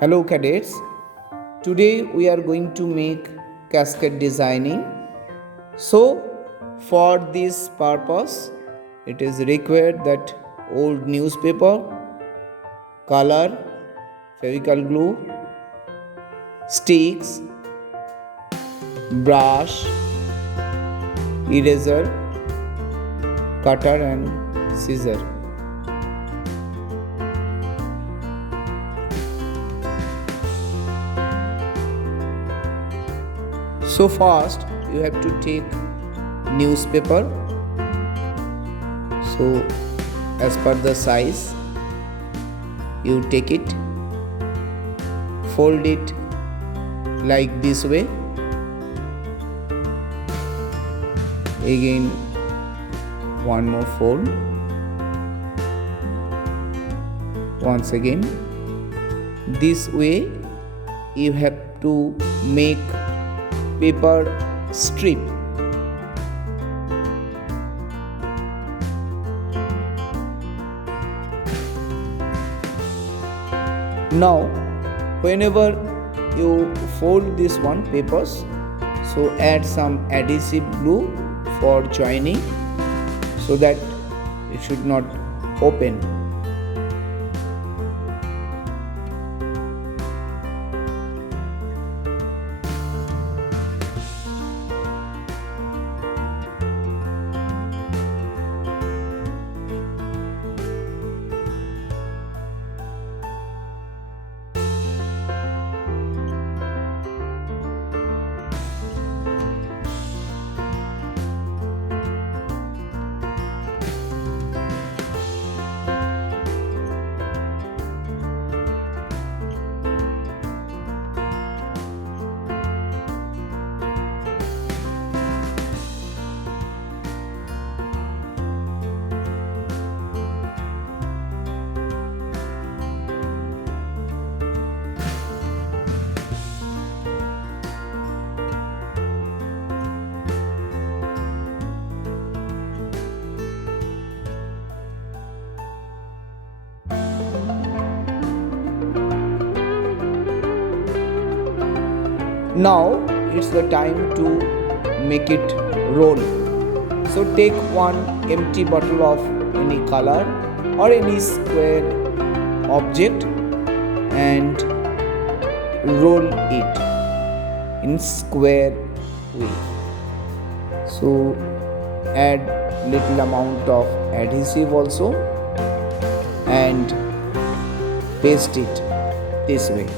Hello cadets, today we are going to make cascade designing. So for this purpose it is required that old newspaper, color, fevicol glue, sticks, brush, eraser, cutter and scissor. So first you have to take newspaper. So as per the size you take it, fold it like this way, again one more fold, once again this way. You have to make paper strip. Now whenever you fold this one papers, so add some adhesive glue for joining so that it should not open. Now it's the time to make it roll. So take one empty bottle of any color or any square object and roll it in square way. So add little amount of adhesive also and paste it this way.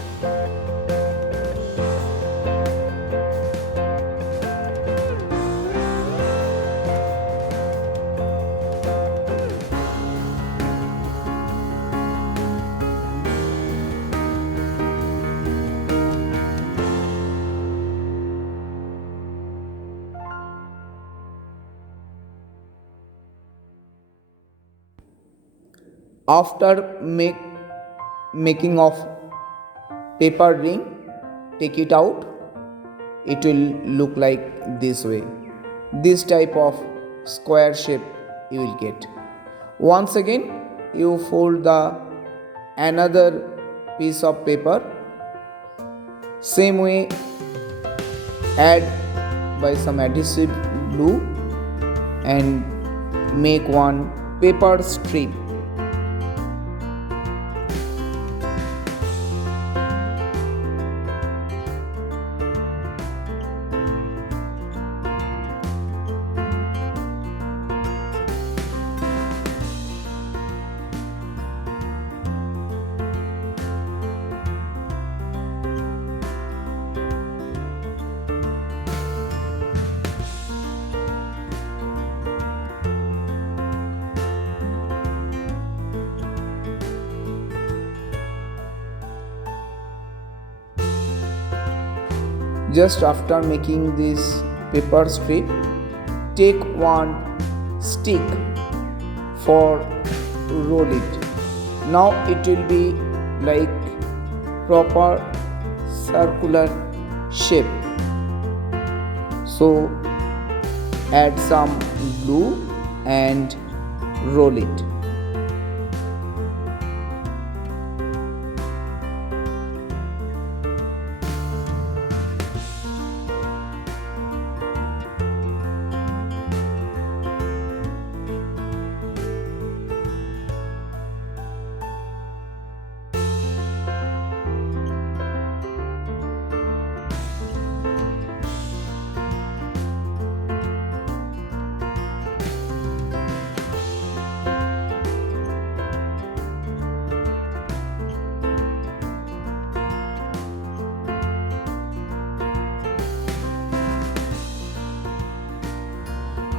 After making of paper ring, take it out. It will look like this way. This type of square shape you will get. Once again you fold the another piece of paper. Same way add by some adhesive glue and make one paper strip. Just after making this paper strip, take one stick for roll it. Now it will be like proper circular shape. So add some glue and roll it.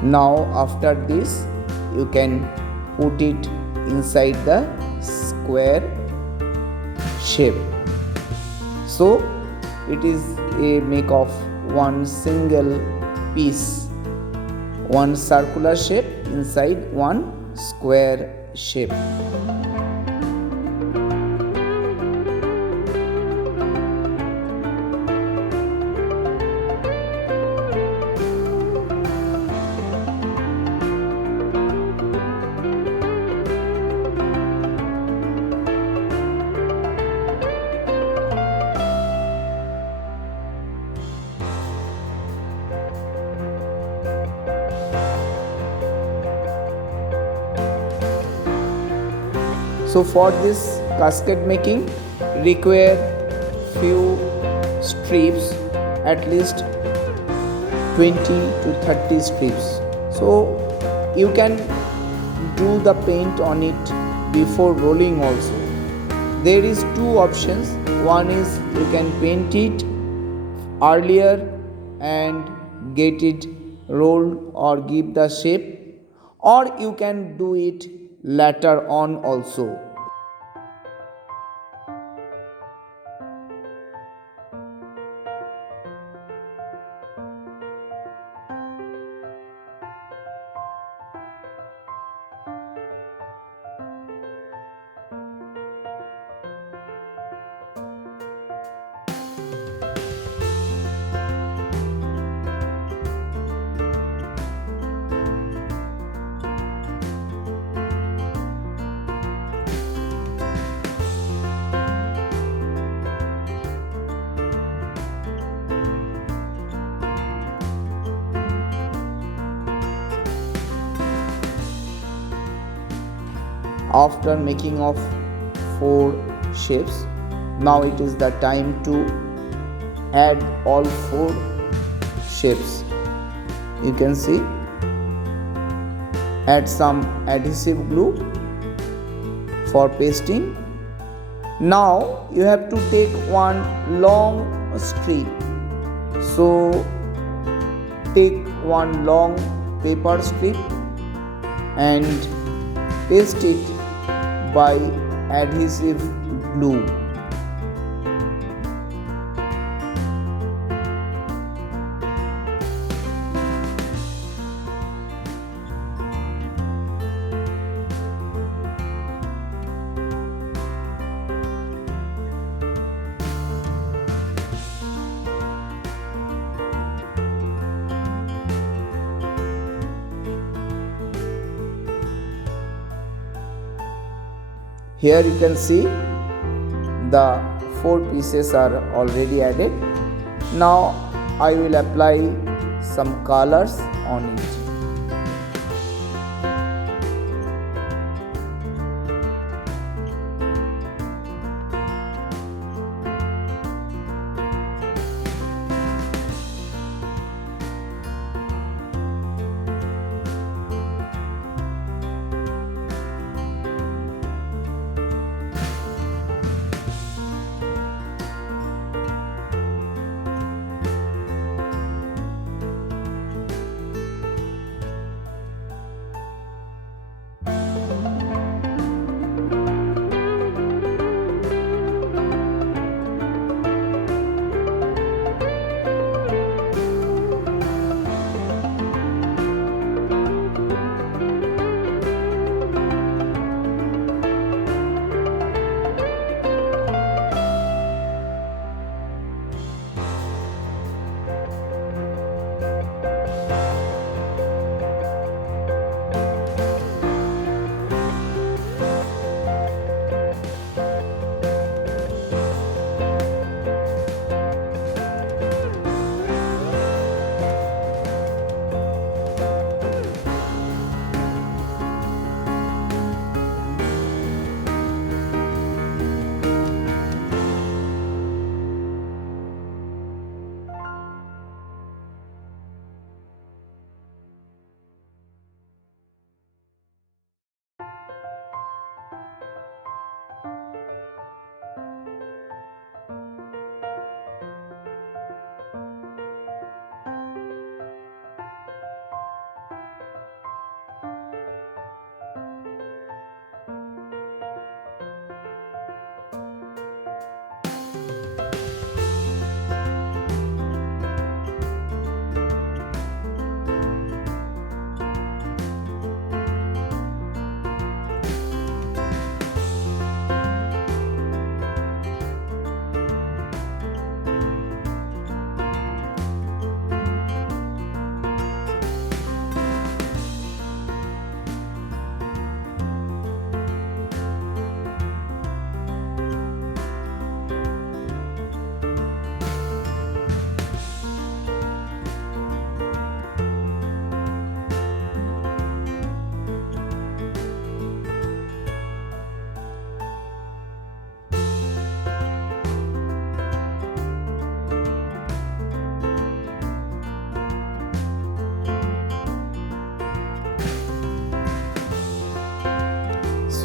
Now after this you can put it inside the square shape. So it is a make of one single piece, one circular shape inside one square shape. So for this cascade making require few strips, at least 20 to 30 strips. So you can do the paint on it before rolling also. There is two options. One is you can paint it earlier and get it rolled or give the shape, or you can do it later on also. After making of 4 shapes, now it is the time to add all 4 shapes. You can see, add some adhesive glue for pasting. Now you have to take one long strip. So take one long paper strip and paste it by adhesive glue. Here you can see the 4 pieces are already added. Now I will apply some colors on it.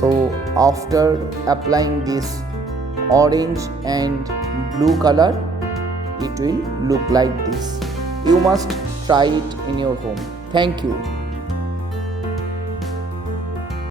So after applying this orange and blue color, it will look like this. You must try it in your home. Thank you.